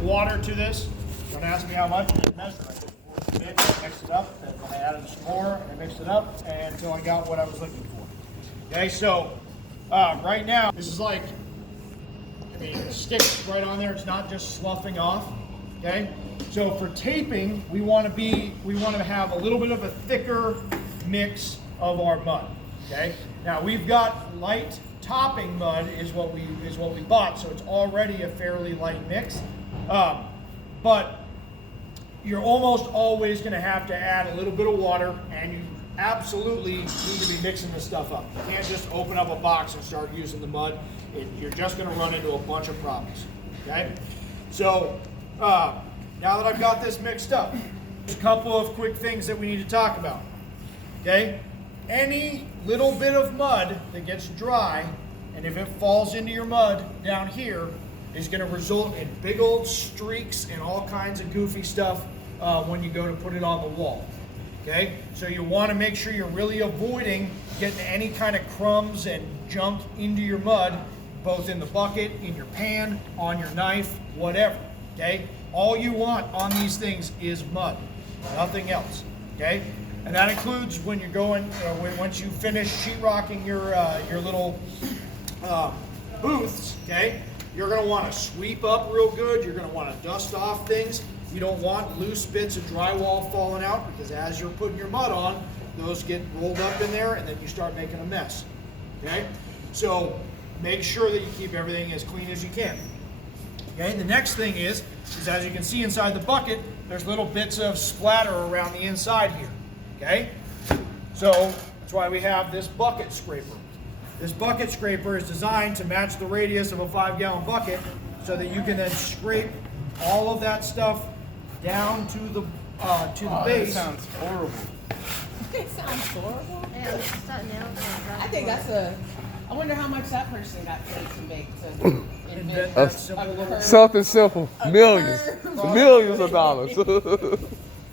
some water to this. Don't ask me how much, I didn't measure. I just poured it in, mixed it up, and then I added some more, and mixed it up until I got what I was looking for. Okay, so right now, this is like, I mean, it sticks right on there. It's not just sloughing off. Okay, so for taping, we want to have a little bit of a thicker mix of our mud. Okay, now we've got light topping mud is what we bought, so it's already a fairly light mix. But you're almost always going to have to add a little bit of water, and you absolutely need to be mixing this stuff up. You can't just open up a box and start using the mud. You're just going to run into a bunch of problems. Okay, so now that I've got this mixed up, there's a couple of quick things that we need to talk about. Okay, any little bit of mud that gets dry, and if it falls into your mud down here, is going to result in big old streaks and all kinds of goofy stuff when you go to put it on the wall. Okay, so you want to make sure you're really avoiding getting any kind of crumbs and junk into your mud, both in the bucket, in your pan, on your knife, whatever. Okay, all you want on these things is mud, nothing else. Okay, and that includes when you're going, once you finish sheetrocking your little booths. Okay, you're going to want to sweep up real good. You're going to want to dust off things. You don't want loose bits of drywall falling out, because as you're putting your mud on, those get rolled up in there, and then you start making a mess. Okay, so make sure that you keep everything as clean as you can. Okay, the next thing is as you can see inside the bucket, there's little bits of splatter around the inside here. Okay, so that's why we have this bucket scraper. This bucket scraper is designed to match the radius of a 5-gallon bucket, so that you can then scrape all of that stuff down to the base. That sounds horrible. It sounds horrible. Yeah, it's starting out. I think I wonder how much that person got paid to make to invent that simple little, Something simple. Millions. Millions of dollars.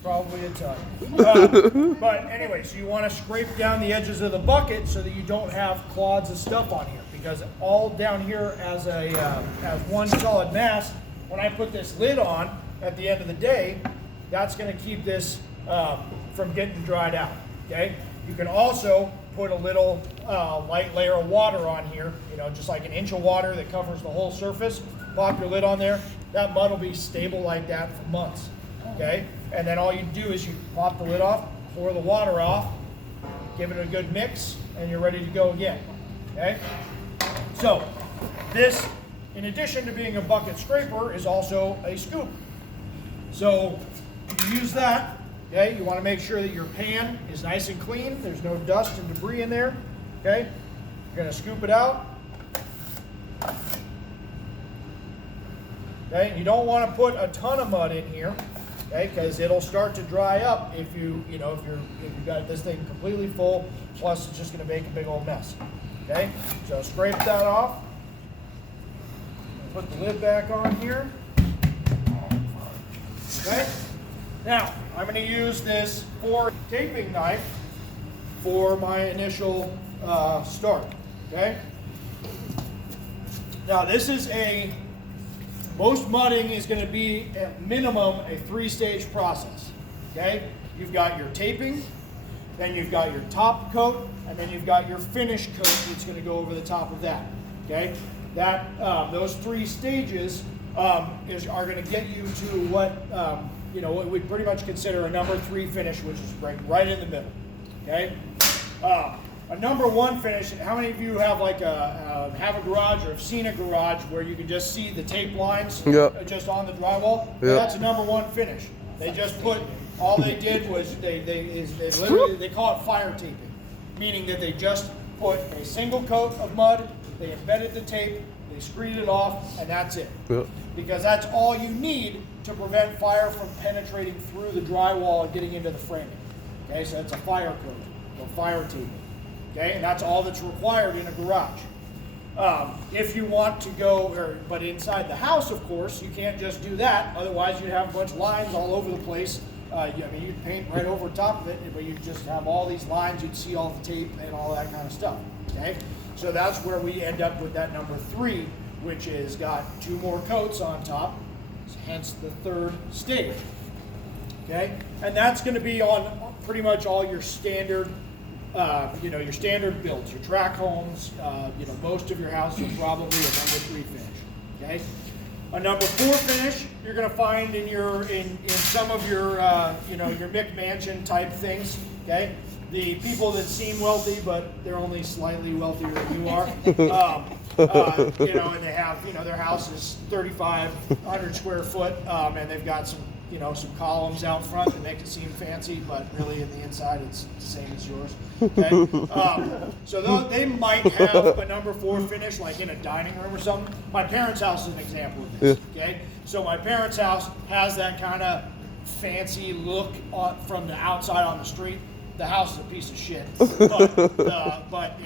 probably a ton. But anyway, so you want to scrape down the edges of the bucket so that you don't have clods of stuff on here, because all down here as one solid mass, when I put this lid on at the end of the day, that's going to keep this from getting dried out. Okay, you can also put a little light layer of water on here, just like an inch of water that covers the whole surface. Pop your lid on there, that mud will be stable like that for months. Okay, and then all you do is you pop the lid off, pour the water off, give it a good mix, and you're ready to go again. Okay, so this, in addition to being a bucket scraper, is also a scoop. So you use that. Okay, you want to make sure that your pan is nice and clean. There's no dust and debris in there. Okay, you're going to scoop it out. Okay, you don't want to put a ton of mud in here. Okay, because it'll start to dry up if you've got this thing completely full. Plus, it's just going to make a big old mess. Okay, so scrape that off. Put the lid back on here. Okay. Now, I'm going to use this taping knife for my initial start. Okay. Now, this is most mudding is going to be at minimum a 3-stage process. Okay. You've got your taping, then you've got your top coat, and then you've got your finish coat that's going to go over the top of that. Okay. Those 3 stages are going to get you to what we'd pretty much consider a number 3 finish, which is right in the middle. Okay, a number 1 finish. How many of you have have a garage or have seen a garage where you can just see the tape lines just on the drywall? Yep. That's a number 1 finish. They just put all they did was they call it fire taping, meaning that they just put a single coat of mud, they embedded the tape, they screed it off, and that's it. Yep. Because that's all you need to prevent fire from penetrating through the drywall and getting into the framing. Okay, so that's a fire coat, or fire taping. Okay, and that's all that's required in a garage. If you want to go, but inside the house, of course, you can't just do that. Otherwise, you'd have a bunch of lines all over the place. You'd paint right over top of it, but you'd just have all these lines. You'd see all the tape and all that kind of stuff. Okay, so that's where we end up with that number 3, which is got 2 more coats on top. hence the third stage. Okay, and that's going to be on pretty much all your standard, your standard builds, your track homes. Most of your houses are probably a number 3 finish. Okay, a number 4 finish you're going to find in some of your your McMansion type things. Okay, the people that seem wealthy but they're only slightly wealthier than you are. And they have their house is 3,500 square foot, and they've got some columns out front that make it seem fancy, but really in the inside it's the same as yours. Okay? So they might have a number 4 finish, like in a dining room or something. My parents' house is an example of this. Okay, so my parents' house has that kind of fancy look from the outside on the street. The house is a piece of shit, but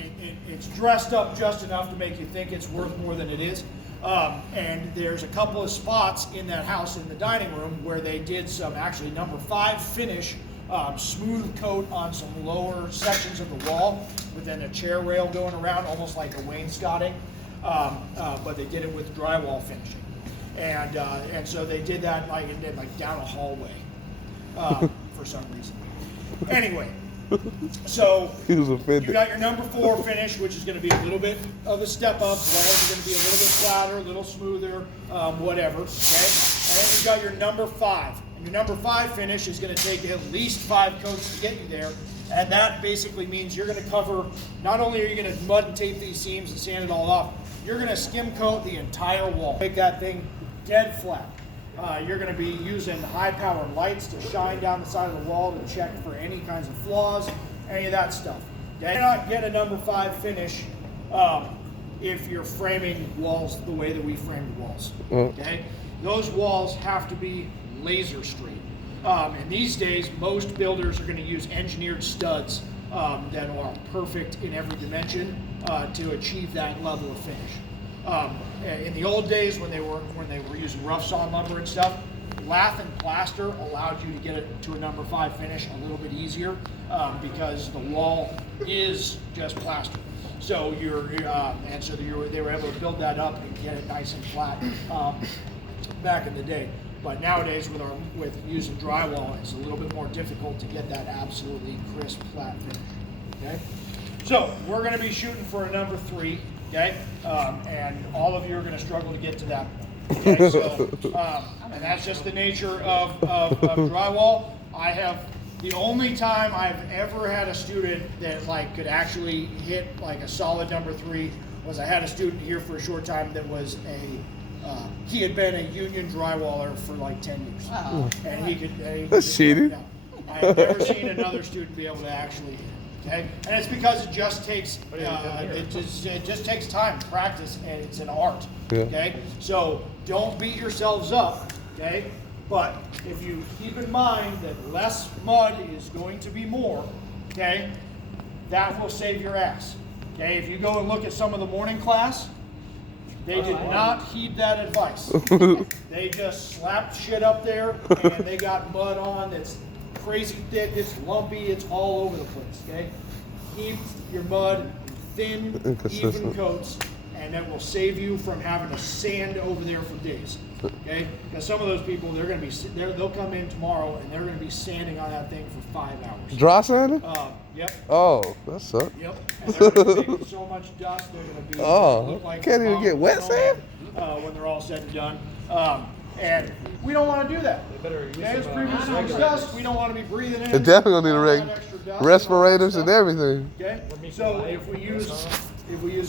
it's dressed up just enough to make you think it's worth more than it is. And there's a couple of spots in that house in the dining room where they did some actually number 5 finish, smooth coat on some lower sections of the wall, with then a chair rail going around, almost like a wainscoting. But they did it with drywall finishing, and so they did that like down a hallway for some reason. Anyway, so you got your number 4 finish, which is going to be a little bit of a step up. Walls are going to be a little bit flatter, a little smoother, whatever. Okay, and then you got your number 5, and your number 5 finish is going to take at least 5 coats to get you there, and that basically means you're going to cover. Not only are you going to mud and tape these seams and sand it all off, you're going to skim coat the entire wall, make that thing dead flat. You're going to be using high-powered lights to shine down the side of the wall to check for any kinds of flaws, any of that stuff. You cannot get a number 5 finish if you're framing walls the way that we framed walls. Okay, those walls have to be laser straight. And these days, most builders are going to use engineered studs that are perfect in every dimension to achieve that level of finish. In the old days, when they were using rough sawn lumber and stuff, lath and plaster allowed you to get it to a number 5 finish a little bit easier because the wall is just plaster. So they were able to build that up and get it nice and flat back in the day. But nowadays, with using drywall, it's a little bit more difficult to get that absolutely crisp flat finish. Okay, so we're going to be shooting for a number 3. Okay, and all of you are going to struggle to get to that point. Okay, so and that's just the nature of drywall. The only time I've ever had a student that could actually hit a solid number 3 was I had a student here for a short time that was he had been a union drywaller for 10 years, and he could. That's cheating. I have never seen another student be able to actually hit it. Okay, and it's because it just takes time, practice, and it's an art. Okay, so don't beat yourselves up. Okay, but if you keep in mind that less mud is going to be more, okay, that will save your ass. Okay, if you go and look at some of the morning class, they did not heed that advice. They just slapped shit up there, and they got mud on that's crazy thick, it's lumpy, it's all over the place. Okay, keep your mud in thin, even coats, and that will save you from having to sand over there for days. Okay, because some of those people, they'll come in tomorrow and they're going to be sanding on that thing for 5 hours. Dry sanding? Yep. Oh, that sucks. Yep. And they're going to make so much dust, they're going to be. Oh, can't even get wet sand? When they're all said and done. And we don't want to do that. As previously discussed, we don't want to be breathing in. They're definitely going to need respirators and everything. Okay, so if we use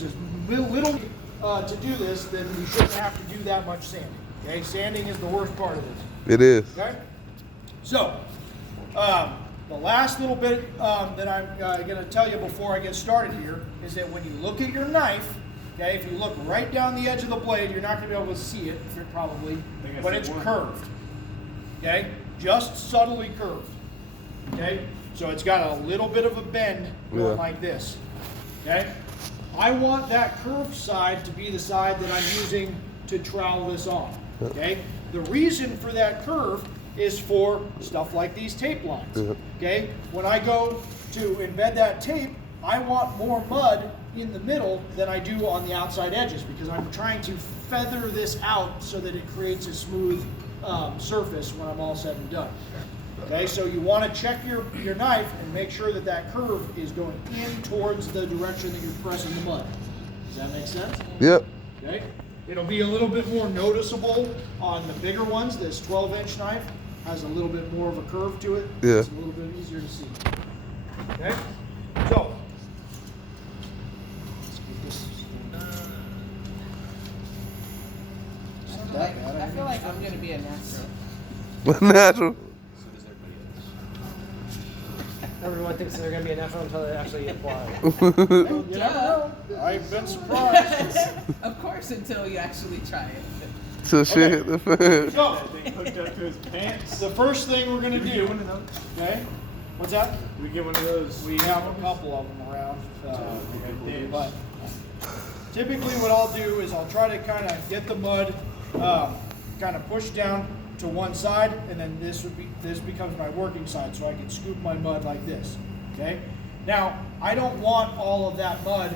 as little to do this, then we shouldn't have to do that much sanding. Okay, sanding is the worst part of this. It is. Okay, so the last little bit that I'm going to tell you before I get started here is that when you look at your knife, okay, if you look right down the edge of the blade, you're not going to be able to see it probably, but it's curved. Okay, just subtly curved. Okay, so it's got a little bit of a bend going like this. Okay, I want that curved side to be the side that I'm using to trowel this on. Okay, the reason for that curve is for stuff like these tape lines. Okay, when I go to embed that tape, I want more mud in the middle than I do on the outside edges, because I'm trying to feather this out so that it creates a smooth surface when I'm all said and done. Okay, so you want to check your knife and make sure that that curve is going in towards the direction that you're pressing the mud. Does that make sense? Yep. Okay. It'll be a little bit more noticeable on the bigger ones. This 12-inch knife has a little bit more of a curve to it. Yeah. It's a little bit easier to see. Okay. So. I feel like I'm gonna be a natural. Natural. Everyone thinks they're going to be a natural until they actually apply. You never know. I've been surprised. Of course, until you actually try it. So shit hit the fan. So, They hooked up to his pants. the first thing we're gonna do. One of those. Okay. What's that? We get one of those. We have a couple of them around. But typically what I'll do is I'll try to kind of get the mud kind of pushed down to one side, and then this becomes my working side, so I can scoop my mud like this. Okay. Now I don't want all of that mud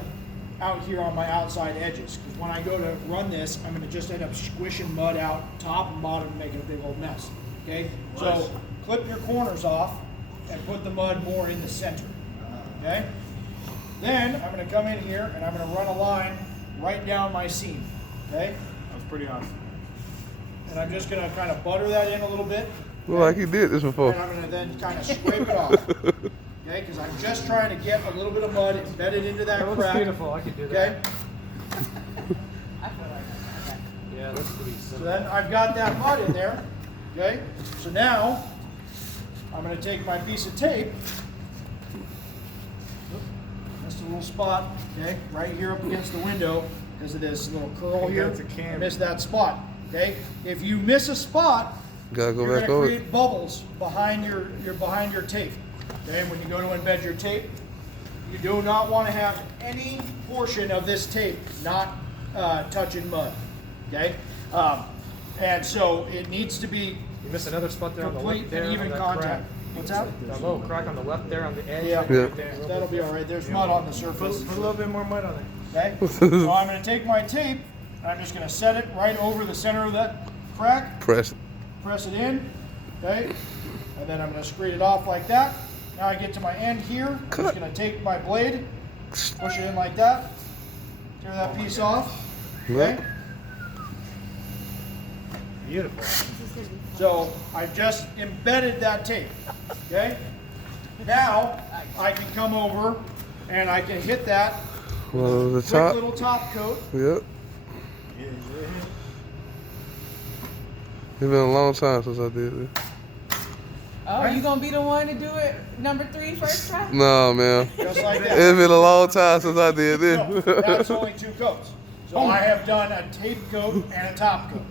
out here on my outside edges, because when I go to run this, I'm going to just end up squishing mud out top and bottom and making a big old mess. Okay. So clip your corners off and put the mud more in the center. Okay. Then I'm going to come in here and I'm going to run a line right down my seam. Okay. That was pretty awesome. And I'm just going to kind of butter that in a little bit. Look like he did this And before. I'm going to then kind of scrape it off. Okay, because I'm just trying to get a little bit of mud embedded into that That looks crack. beautiful. I could do Okay. that. I feel like okay. Yeah, that's pretty So simple. then I've got that mud in there. Okay. So now I'm going to take my piece of tape. Missed a little spot. Okay, right here up against the window because of this little curl here. That's a camera. I missed that spot. Okay. If you miss a spot, Gotta go you're back going over to it. create bubbles behind your tape. Okay, and when you go to embed your tape, you do not want to have any portion of this tape not touching mud. Okay, and so it needs to be You missed another spot there on the complete left there. and even on that contact. crack. What's that? That little crack on the left there on the edge. Yeah. right Yeah. there. That'll be all right. There's mud on the surface. Put a little bit more mud on it. Okay, so I'm going to take my tape and I'm just going to set it right over the center of that crack. Press it. Press it in, okay, and then I'm going to screed it off like that. Now I get to my end here. I'm just going to take my blade, push it in like that, tear that piece off. Okay. Beautiful. So I've just embedded that tape. Okay. Now I can come over and I can hit that Well, the quick top. little top coat. Yep. It's been a long time since I did this. Oh, you gonna be the one to do it number 3 first try? No, man. Just like It's that. been a long time since I did No, this. that's only 2 coats. So I have done a tape coat and a top coat.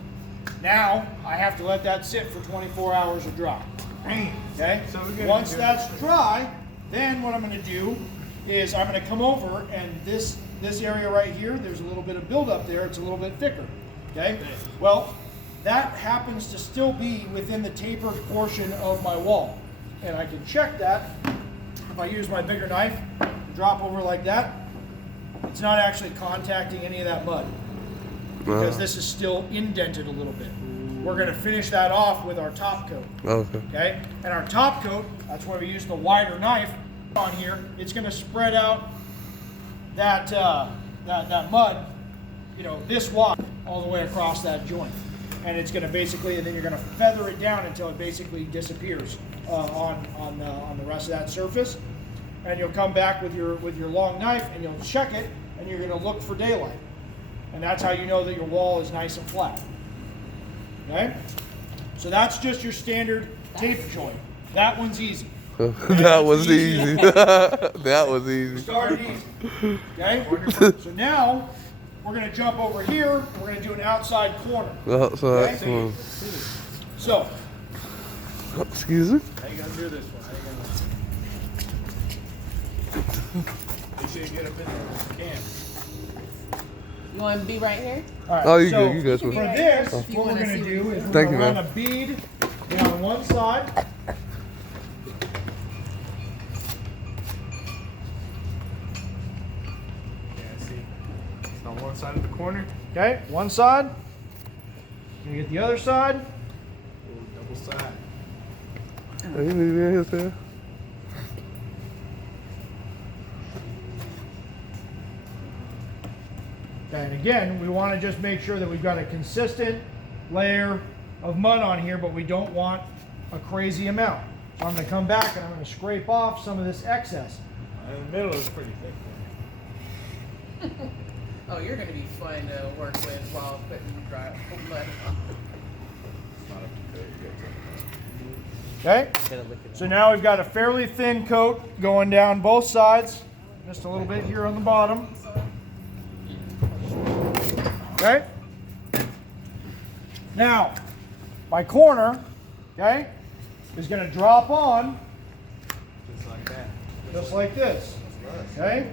Now I have to let that sit for 24 hours to dry. Okay? So we're gonna Once do- that's dry, then what I'm going to do is I'm going to come over and this area right here, there's a little bit of buildup there. It's a little bit thicker. Okay? Well, that happens to still be within the tapered portion of my wall. And I can check that if I use my bigger knife, drop over like that. It's not actually contacting any of that mud because this is still indented a little bit. We're going to finish that off with our top coat. Okay. Okay? And our top coat, that's why we use the wider knife on here. It's going to spread out that that mud, you know, this wide all the way across that joint. And it's going to basically, and then you're going to feather it down until it basically disappears on the rest of that surface. And you'll come back with your long knife and you'll check it, and you're going to look for daylight. And that's how you know that your wall is nice and flat. Okay? So that's just your standard tape joint. That one's easy. That was easy. That was easy. Started easy. Okay? So now we're going to jump over here and we're going to do an outside corner. Outside. Okay. So Excuse me. How you gonna do this one? How you gonna? Make sure you get up in there if you can. You want to be right here? all right. Oh, you so good. You good. For Sweet. this, If you what we're wanna going to see do what is we're Thank going to you, run man. a bead down one side. side of the corner. Okay, one side. Gonna get the other side. Ooh, double side. He need to be in his head. Okay, and again, we want to just make sure that we've got a consistent layer of mud on here, but we don't want a crazy amount. So I'm going to come back and I'm going to scrape off some of this excess. In the middle is pretty thick. Oh, you're gonna be fun to work with while putting dry mud on. It's not up to code. You Okay, Gotta lick it. so now we've got a fairly thin coat going down both sides, just a little bit here on the bottom. Okay, now my corner, okay, is going to drop on just like that. just like this. Okay,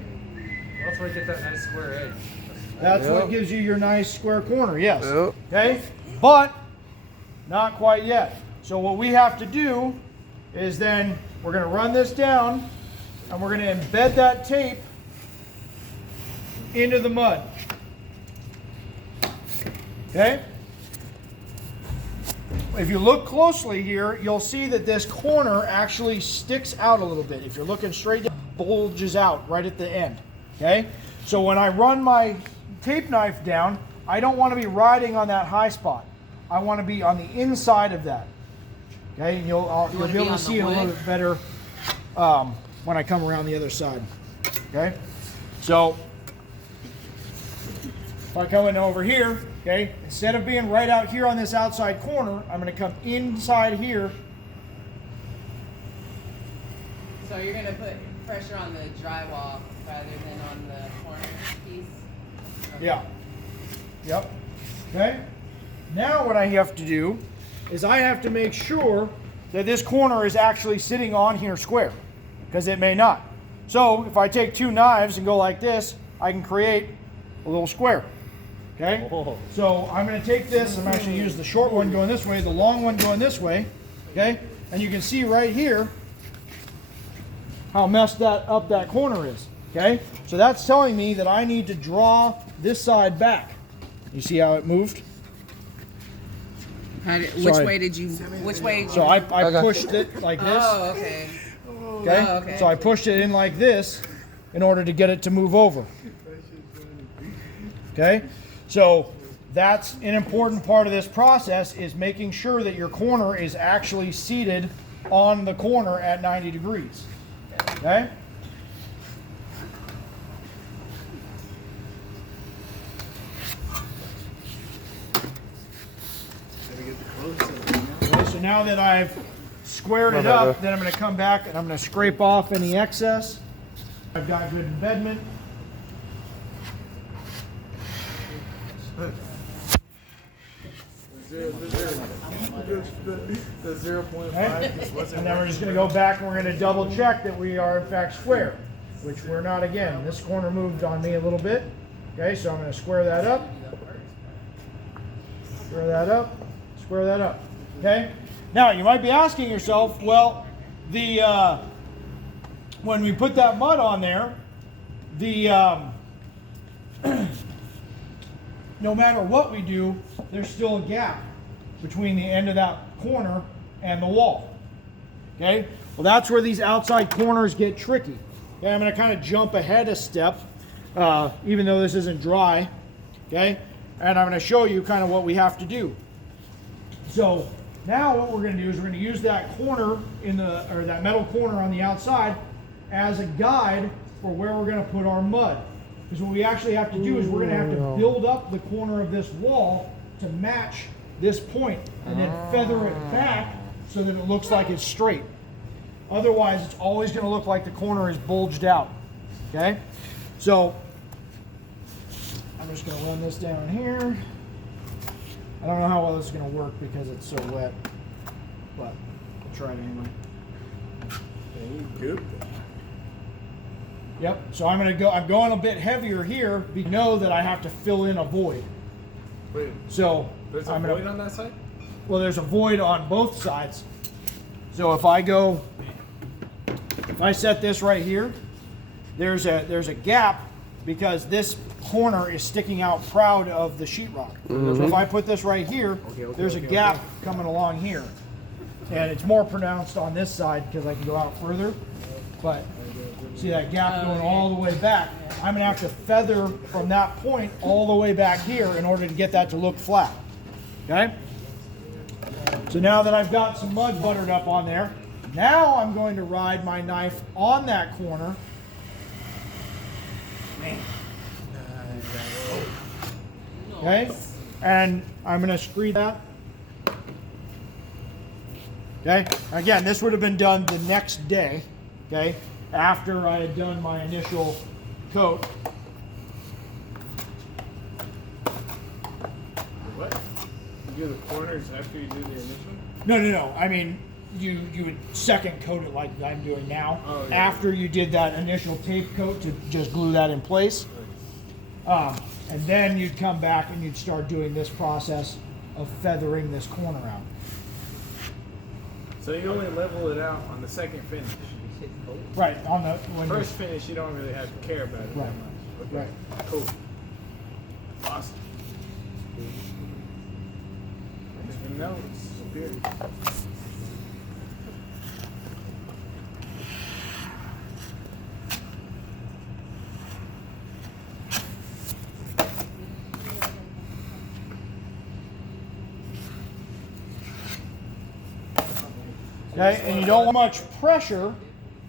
That's where you get that nice square edge. that's what Yep. gives you your nice square corner, yes. Yep. Okay, but not quite yet. So what we have to do is then we're going to run this down and we're going to embed that tape into the mud. Okay? If you look closely here, you'll see that this corner actually sticks out a little bit. If you're looking straight down, it bulges out right at the end. Okay? So when I run my tape knife down, I don't want to be riding on that high spot. I want to be on the inside of that. Okay? And you'll wanna be able be to on the see it a little wood? bit better when I come around the other side. Okay? So if I come in over here, okay, instead of being right out here on this outside corner, I'm going to come inside here. So you're gonna put pressure on the drywall rather than on the corner piece? Okay. Yeah. Yep. Okay. Now what I have to do is I have to make sure that this corner is actually sitting on here square, because it may not. So if I take two knives and go like this, I can create a little square. Okay? Oh. So I'm going to take this, I'm actually use the short one going this way, the long one going this way. Okay? And you can see right here how messed up that corner is. Okay? So that's telling me that I need to draw this side back. You see how it moved? Which I- way did you? Which way? So I Okay. pushed it like this. Oh, okay. Okay? Oh, okay. So I pushed it in like this in order to get it to move over. Okay? So that's an important part of this process, is making sure that your corner is actually seated on the corner at 90 degrees. Okay? Okay, so now that I've squared it up, then I'm going to come back and I'm going to scrape off any excess. I've got good embedment. The 0.5 Okay? just wasn't. And then we're just going to go back and we're going to double check that we are in fact square, which we're not again. This corner moved on me a little bit. Okay, so I'm going to square that up. Square that up. Square that up. Okay? Now, you might be asking yourself, well, the when we put that mud on there, the no matter what we do, there's still a gap between the end of that corner and the wall. Okay? Well, that's where these outside corners get tricky. Okay, I'm going to kind of jump ahead a step, even though this isn't dry. Okay? And I'm going to show you kind of what we have to do. So now what we're going to do is we're going to use that corner or that metal corner on the outside as a guide for where we're going to put our mud. Because what we actually have to do is we're going to have to build up the corner of this wall to match this point and then feather it back so that it looks like it's straight. Otherwise, it's always going to look like the corner is bulged out. Okay? So I'm just going to run this down here. I don't know how well this is going to work because it's so wet, but I'll try it anyway. Good. Yep, so I'm going a bit heavier here because I know that I have to fill in a void. Wait, So there's a I'm void gonna, on that side? well, there's a void on both sides. So if I set this right here, there's a gap because this corner is sticking out proud of the sheetrock. So if I put this right here, there's a gap coming along here. And it's more pronounced on this side because I can go out further. But see that gap going all the way back? I'm gonna have to feather from that point all the way back here in order to get that to look flat. Okay? So now that I've got some mud buttered up on there, now I'm going to ride my knife on that corner. Okay? And I'm gonna screed that. Okay? Again, this would have been done the next day, okay? After I had done my initial coat. What? You do the corners after you do the initial? No. I mean, you would second coat it like I'm doing now. Oh, yeah. After you did that initial tape coat to just glue that in place. And then you'd come back and you'd start doing this process of feathering this corner out. So you only level it out on the second finish. Right, on the when First finish, you don't really have to care about it Right. that much. Okay. Right. Cool. Awesome. I didn't know it's good. Okay, and you don't want much pressure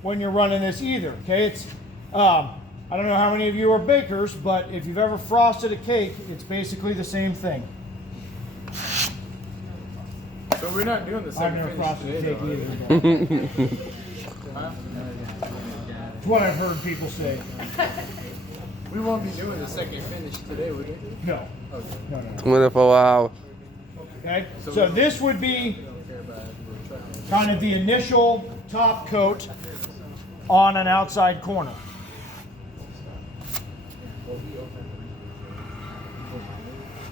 when you're running this either. Okay, it's I don't know how many of you are bakers, but if you've ever frosted a cake, it's basically the same thing. So we're not doing the I've second never finish frosted a today, cake though, either. Huh? It's what I've heard people say. We won't be doing the second finish today, would we? No, Okay. no. 24 hours. Okay, so this would be Don't care about it. We're trying. kind of the initial top coat on an outside corner.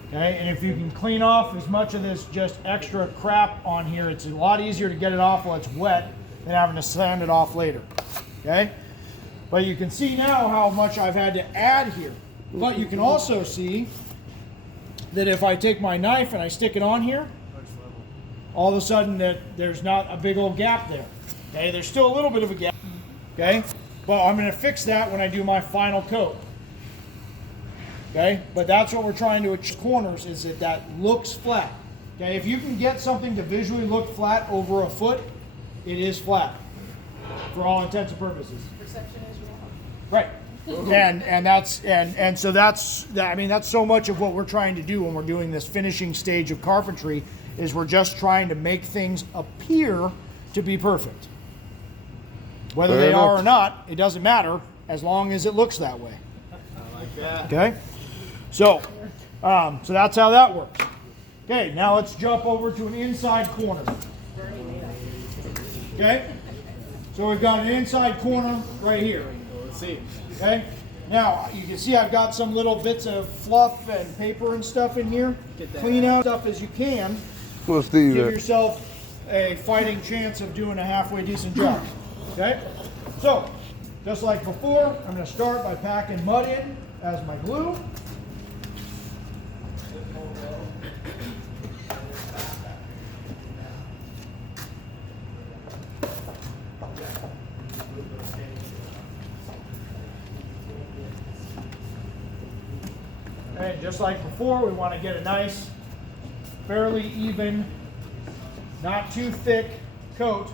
Okay, and if you can clean off as much of this just extra crap on here, it's a lot easier to get it off while it's wet than having to sand it off later. Okay, but you can see now how much I've had to add here. But you can also see that if I take my knife and I stick it on here, all of a sudden that there's not a big old gap there. Okay, there's still a little bit of a gap. Okay, but I'm going to fix that when I do my final coat. Okay, but that's what we're trying to achieve corners, is that looks flat. Okay, if you can get something to visually look flat over a foot, it is flat for all intents and purposes. Perception is wrong. Right. And so that's I mean that's so much of what we're trying to do when we're doing this finishing stage of carpentry, is we're just trying to make things appear to be perfect. Whether Fair they enough. are or not, it doesn't matter as long as it looks that way. I like that. Okay? So that's how that works. Okay, now let's jump over to an inside corner. Okay? So we've got an inside corner right here. Let's see. Okay? Now, you can see I've got some little bits of fluff and paper and stuff in here. Clean out stuff as you can. What's these Give at? yourself a fighting chance of doing a halfway decent job. Okay? So, just like before, I'm going to start by packing mud in as my glue. And just like before, we want to get a nice, fairly even, not too thick coat,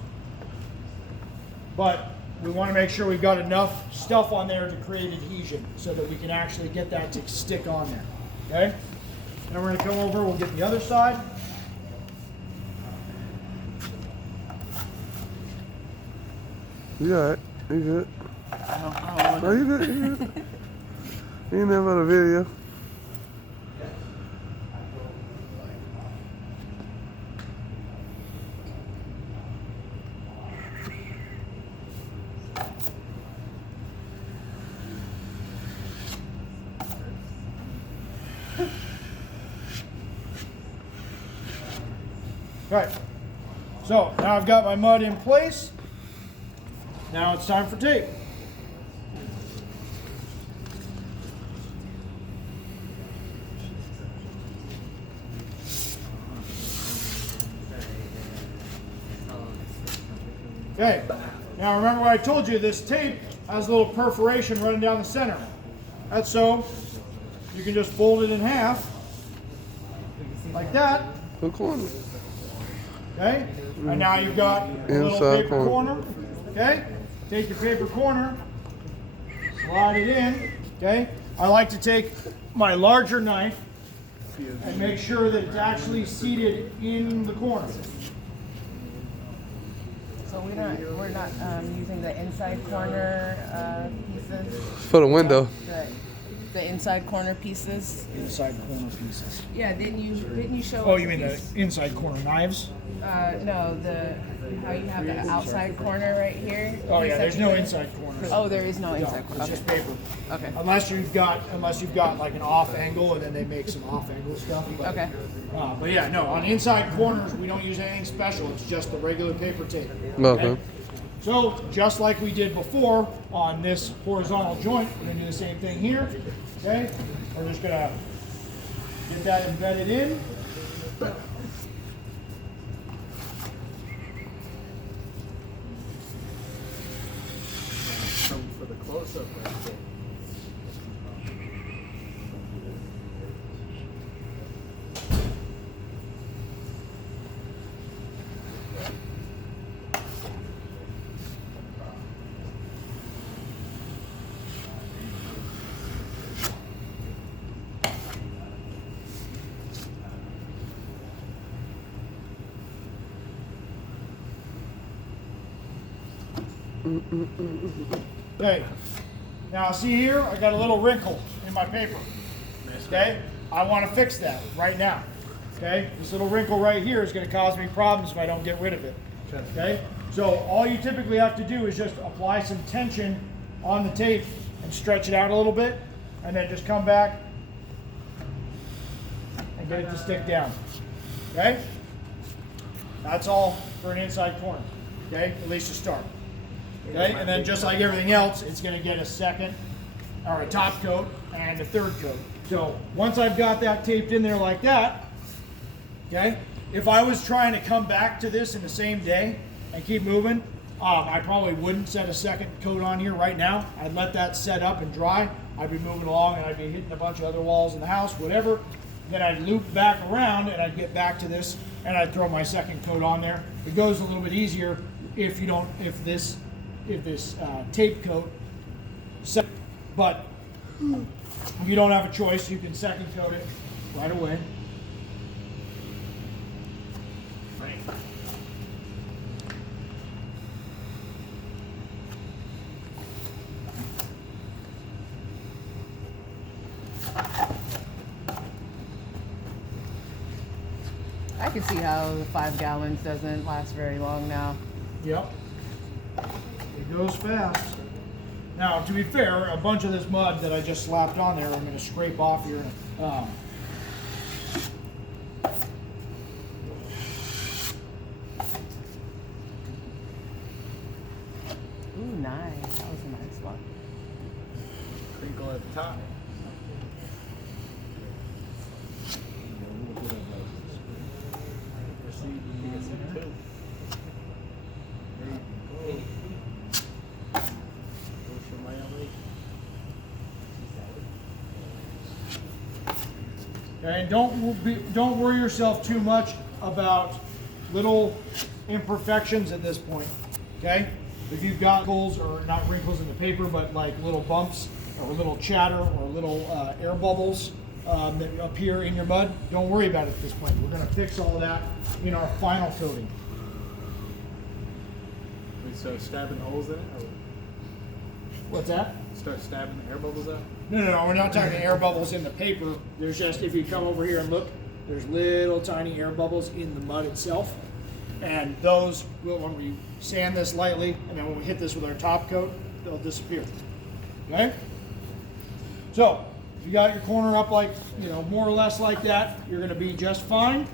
but we want to make sure we've got enough stuff on there to create adhesion so that we can actually get that to stick on there. Okay? Then we're going to come over, we'll get the other side. You alright? You good? No, you good? You good? You ain't never the video. Right. So now I've got my mud in place. Now it's time for tape. Okay, now remember what I told you, this tape has a little perforation running down the center. That's so you can just fold it in half, like that. The corner. Okay, and now you've got a little Inside paper corner. corner. Okay, take your paper corner, slide it in. Okay, I like to take my larger knife and make sure that it's actually seated in the corner. So we're not using the inside corner pieces. For the window. The inside corner pieces. Inside corner pieces. Yeah, didn't you show? Oh, us you mean the inside corner knives? No, how you have the outside corner right here. Oh You yeah, said there's you no could- inside corner. Oh, there is no No, inside it's corner. just Okay. paper. Okay. Unless you've got like an off angle, and then they make some off angle stuff. But, Okay. But yeah, no, on inside corners we don't use anything special. It's just the regular paper tape. Okay. So just like we did before on this horizontal joint, we're gonna do the same thing here. Okay, we're just gonna get that embedded in. For the close-up right there. Okay, now see here, I got a little wrinkle in my paper. Okay, I want to fix that right now. Okay, this little wrinkle right here is going to cause me problems if I don't get rid of it. Okay, so all you typically have to do is just apply some tension on the tape and stretch it out a little bit, and then just come back and get it to stick down. Okay, that's all for an inside corner. Okay, at least to start. Okay, and then just like everything else, it's going to get a second or a top coat and a third coat. So once I've got that taped in there like that, okay, if I was trying to come back to this in the same day and keep moving, I probably wouldn't set a second coat on here right now. I'd let that set up and dry. I'd be moving along and I'd be hitting a bunch of other walls in the house, whatever. Then I'd loop back around and I'd get back to this and I'd throw my second coat on there. It goes a little bit easier if this tape coat, but if you don't have a choice, you can second coat it right away. I can see how the 5 gallons doesn't last very long now. Yep. It goes fast. Now, to be fair, a bunch of this mud that I just slapped on there, I'm going to scrape off here. Ooh, nice. That was a nice one. Crinkle at the top. Okay, and don't worry yourself too much about little imperfections at this point. Okay, if you've got wrinkles, or not wrinkles in the paper, but like little bumps or little chatter or little air bubbles that appear in your mud, don't worry about it at this point. We're going to fix all of that in our final coating. We start stabbing holes in it? Or What's that? start stabbing the air bubbles out? No, we're not talking air bubbles in the paper. There's just, if you come over here and look, there's little tiny air bubbles in the mud itself. And those will, when we sand this lightly, and then when we hit this with our top coat, they'll disappear. Okay? So, if you got your corner up like, more or less like that, you're gonna be just fine.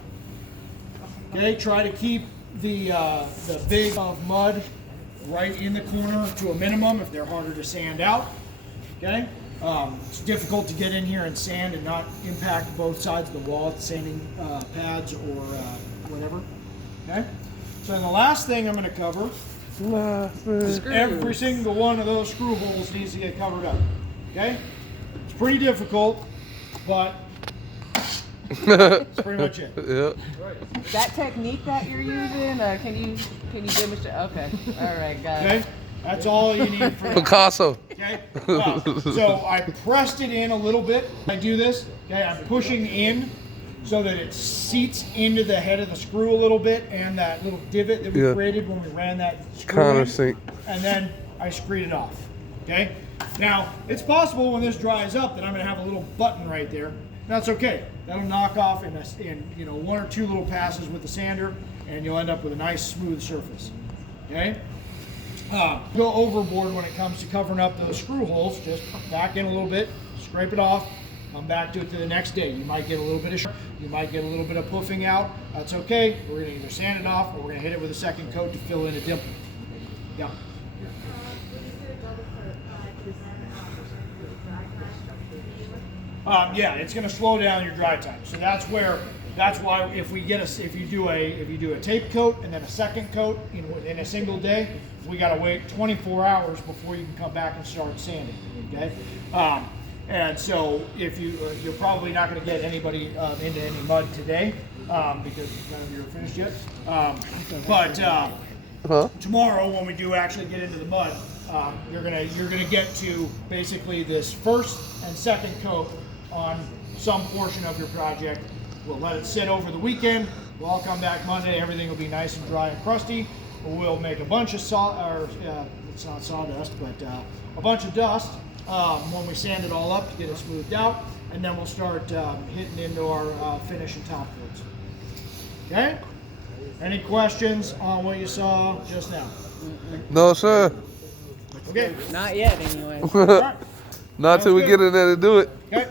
Okay, try to keep the big of mud right in the corner to a minimum if they're harder to sand out. Okay, it's difficult to get in here and sand and not impact both sides of the wall with sanding pads or whatever. Okay, so then the last thing I'm going to cover Laughing. Every single one of those screw holes needs to get covered up. Okay? It's pretty difficult, but that's pretty much it. Yeah. That technique that you're using, can you demonstrate? Okay, all right, got it. Okay? That's all you need for that. Picasso. Okay? So I pressed it in a little bit. I do this. Okay? I'm pushing in so that it seats into the head of the screw a little bit and that little divot that we created when we ran that screw in. Countersink. And then I screed it off. Okay? Now, it's possible when this dries up that I'm going to have a little button right there. That's okay. That'll knock off in one or two little passes with the sander, and you'll end up with a nice smooth surface. Okay? Go overboard when it comes to covering up those screw holes. Just back in a little bit, scrape it off, come back to it the next day. You might get a little bit of puffing out. That's okay. We're going to either sand it off or we're going to hit it with a second coat to fill in a dimple. Yeah. Yeah, it's going to slow down your dry time. So that's why if you do a tape coat and then a second coat in a single day, we got to wait 24 hours before you can come back and start sanding. Okay, and so if you're probably not going to get anybody into any mud today because none of you are finished yet. Tomorrow when we do actually get into the mud, you're gonna get to basically this first and second coat on some portion of your project. We'll let it sit over the weekend. We'll all come back Monday. Everything will be nice and dry and crusty. We'll make a bunch of it's not sawdust, but a bunch of dust when we sand it all up to get it smoothed out, and then we'll start hitting into our finish and top coats. Okay? Any questions on what you saw just now? No, sir. Okay. Not yet, anyway. All right. Not till we get in there to do it. Okay.